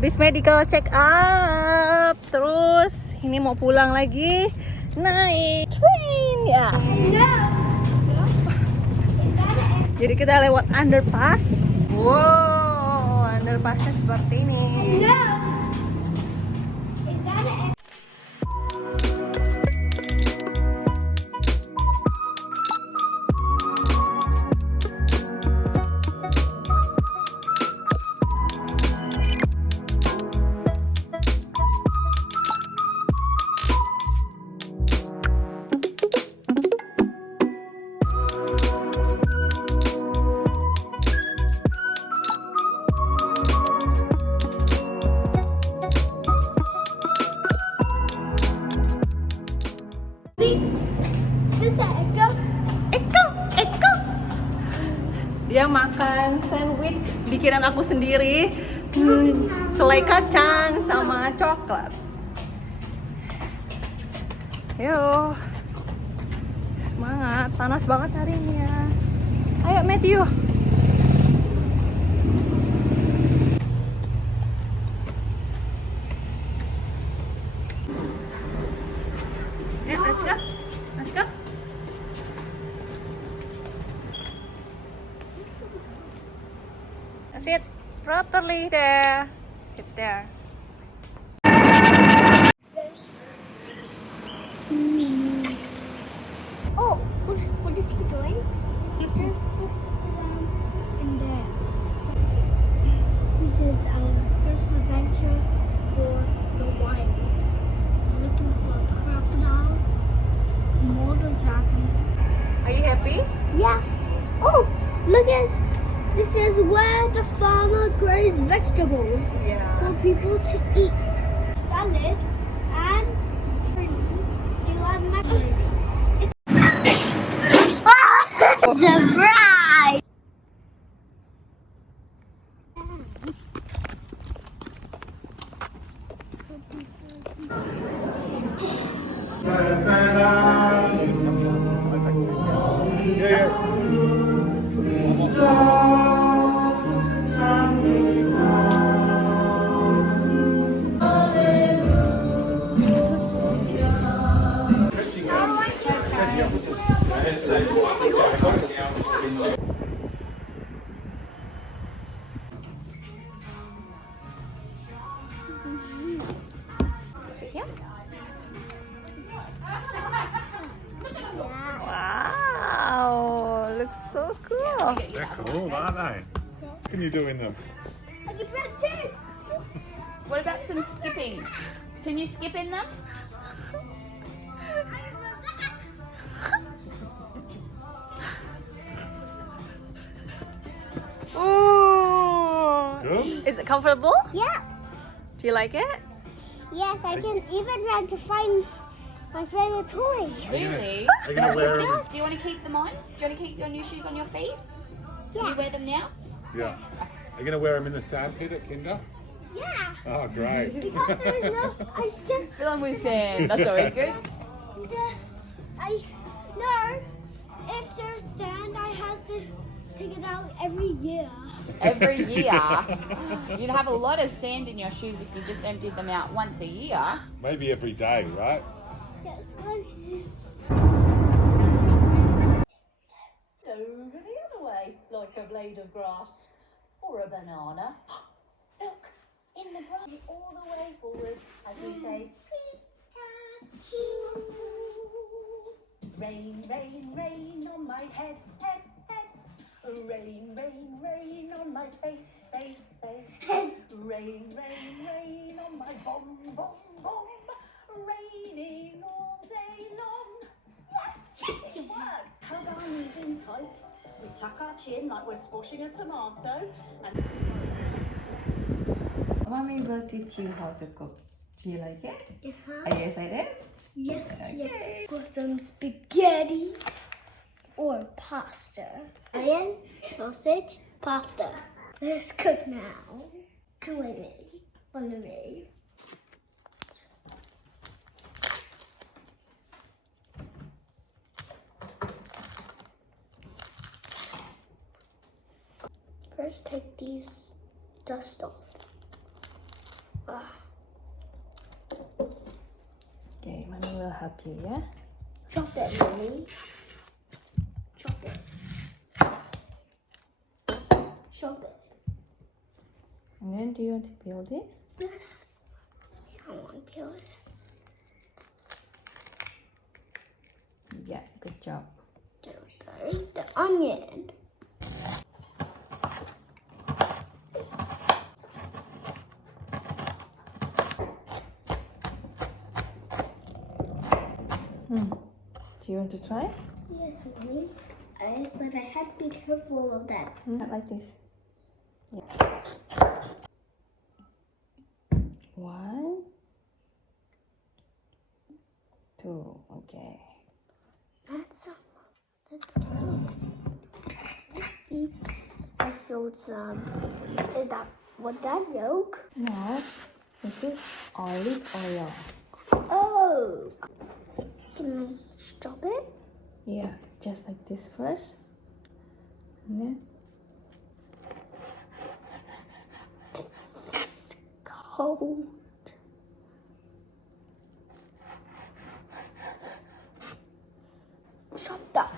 habis medical check up. Terus ini mau pulang lagi naik train ya. Jadi kita lewat underpass. Wow, underpassnya seperti ini. Dia makan sandwich bikinan aku sendiri, selai kacang sama coklat. Yo, semangat, panas banget hari ini ya. Ayo Matthew. Let's go. Let's go. Sit properly there. Sit there. Oh, what is he doing? Just put them in there. This is our first adventure for the wild. We're looking for crocodiles, mortal dragons. Are you happy? Yeah. Oh, look at. This is where the farmer grows vegetables for people to eat. Salad and you have macaroni. Surprise! Wow, looks so cool. They're cool, aren't they? What can you do in them? I can run too. What about some skipping? Can you skip in them? Ooh. Good? Is it comfortable? Yeah. Do you like it? Yes, I can even run to find my favorite toys. Really? Are you going to wear them? Do you want to keep them on? Do you want to keep your new shoes on your feet? Can you wear them now? Yeah. Are you going to wear them in the sand pit at Kinder? Yeah. Oh, great. Because there is no, I just, Fill them with sand. That's always good. if there's sand, I have to take it out every year. Every year. You'd have a lot of sand in your shoes if you just emptied them out once a year. Maybe every day, right? Yes, I see. Over the other way, like a blade of grass or a banana. Look, in the grass, all the way forward as we say, Pikachu. Rain, rain, rain on my head, head, head. Rain, rain, rain on my face, face, face. Rain, rain, rain on my bum, bum, bum. Raining all day long. Yes, it worked. Hug our knees in tight. We tuck our chin like we're squashing a tomato. And Mommy will teach you how to cook. Do you like it? Uh-huh. Are you excited? Yes, yes. Got some spaghetti or pasta. Onion, sausage, pasta. Let's cook now. Come with me. Follow me. First, take these dust off. help you, yeah? Chop it, Mommy. Chop it. Chop it. And then do you want to peel this? Yes. I want to peel it. Yeah, good job. There we go. The onion. Do you want to try? Yes, Mommy. But I had to be careful of that. Not like this. Yeah. 1, 2. Okay. That's oops. I spilled some. Was that yolk? No, this is olive oil. Oh. Can I stop it? Yeah, just like this first. And then It's cold. Chop that.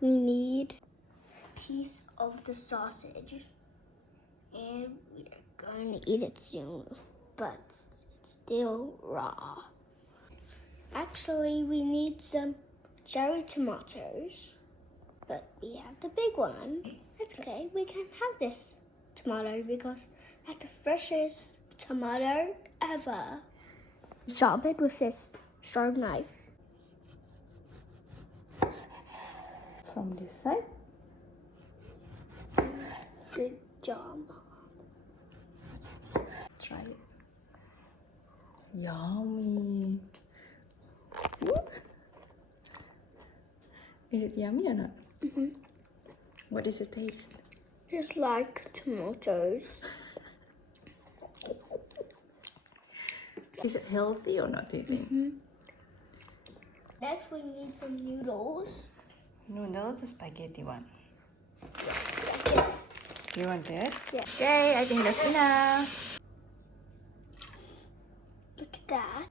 We need a piece of the sausage. And we are going to eat it soon. But it's still raw. Actually, we need some cherry tomatoes. But we have the big one. That's okay. We can have this tomato because that's the freshest tomato ever. Chop it with this sharp knife. from this side. Good job. Try it. Yummy. Look. Is it yummy or not? Mm-hmm. What does it taste? It's like tomatoes. Is it healthy or not, do you think? Mm-hmm. Next, we need some noodles. Noodles or spaghetti one? Yeah. Do you want this? Yeah. Okay, I think that's enough. Look at that.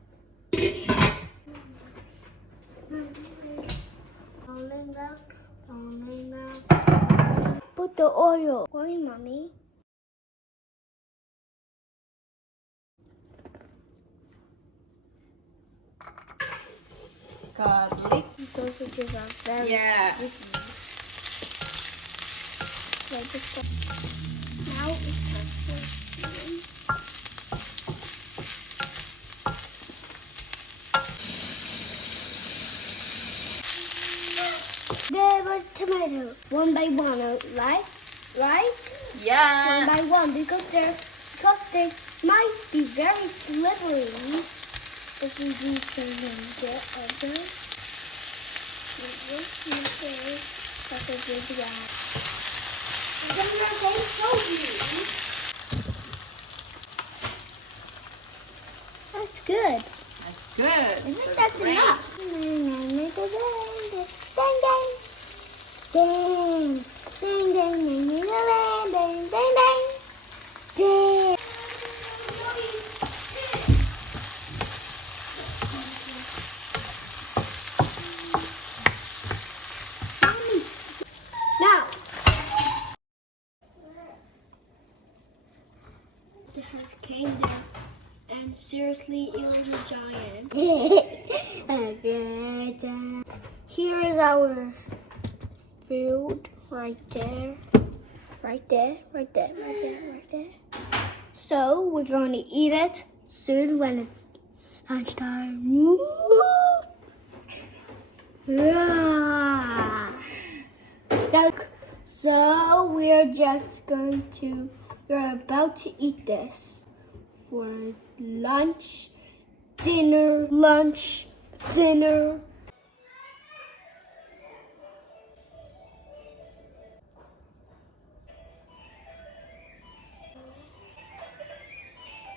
Put the oil. Why, Mommy? Garlic. Sausages are very Yeah. sticky. Like this one. Now it's time for steam. There were tomatoes, one by one, right? Right? Yeah. One by one, because they might be very slippery if we do something other. That's a good job. That's good. That's good. I think that's enough. Dang, dang. Dang. Dang, dang, dang, dang, dang, dang, dang. Dang. Now. It has came down. And seriously, it was a giant. Here is our food right there. Right there, right there, right there, right there. So we're going to eat it soon when it's lunchtime. So we're about to eat this for lunch, dinner.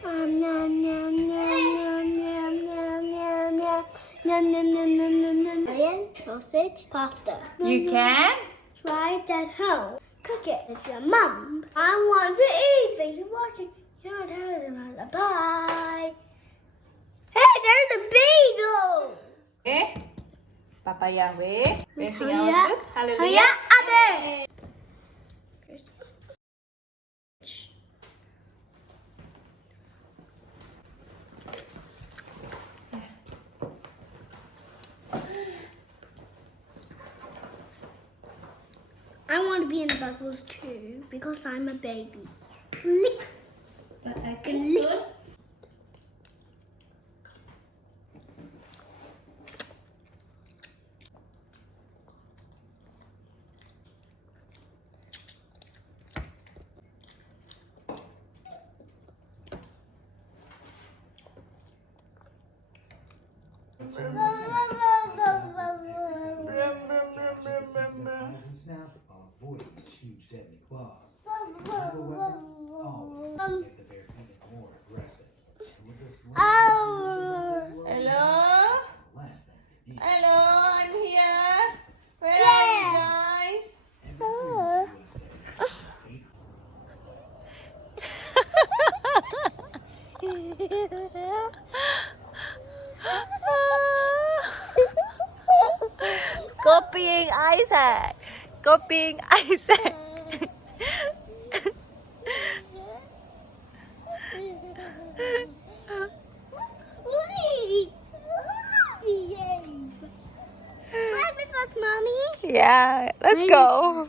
Nom, nom, nom, nom, nom, nom, nom, nom. Nom, nom, nom, nom, nom, nom. Italian sausage pasta. You can? Try it at home. Cook it with your mom. I want to eat. Thanks for watching. Bye. Hey, there's a beetle. Papa Yahweh. Blessing our Hallelujah. food. Hallelujah. Amen. I want to be in the bubbles too because I'm a baby. Click. Click. Avoid these huge deadly claws. Have a weapon, always make the bear even more aggressive. And with this Hello? last thing you need. Hello, I'm here. Where are you guys? Copying Isaac. Copying Isaac. Breakfast, Mommy. Yeah, let's go.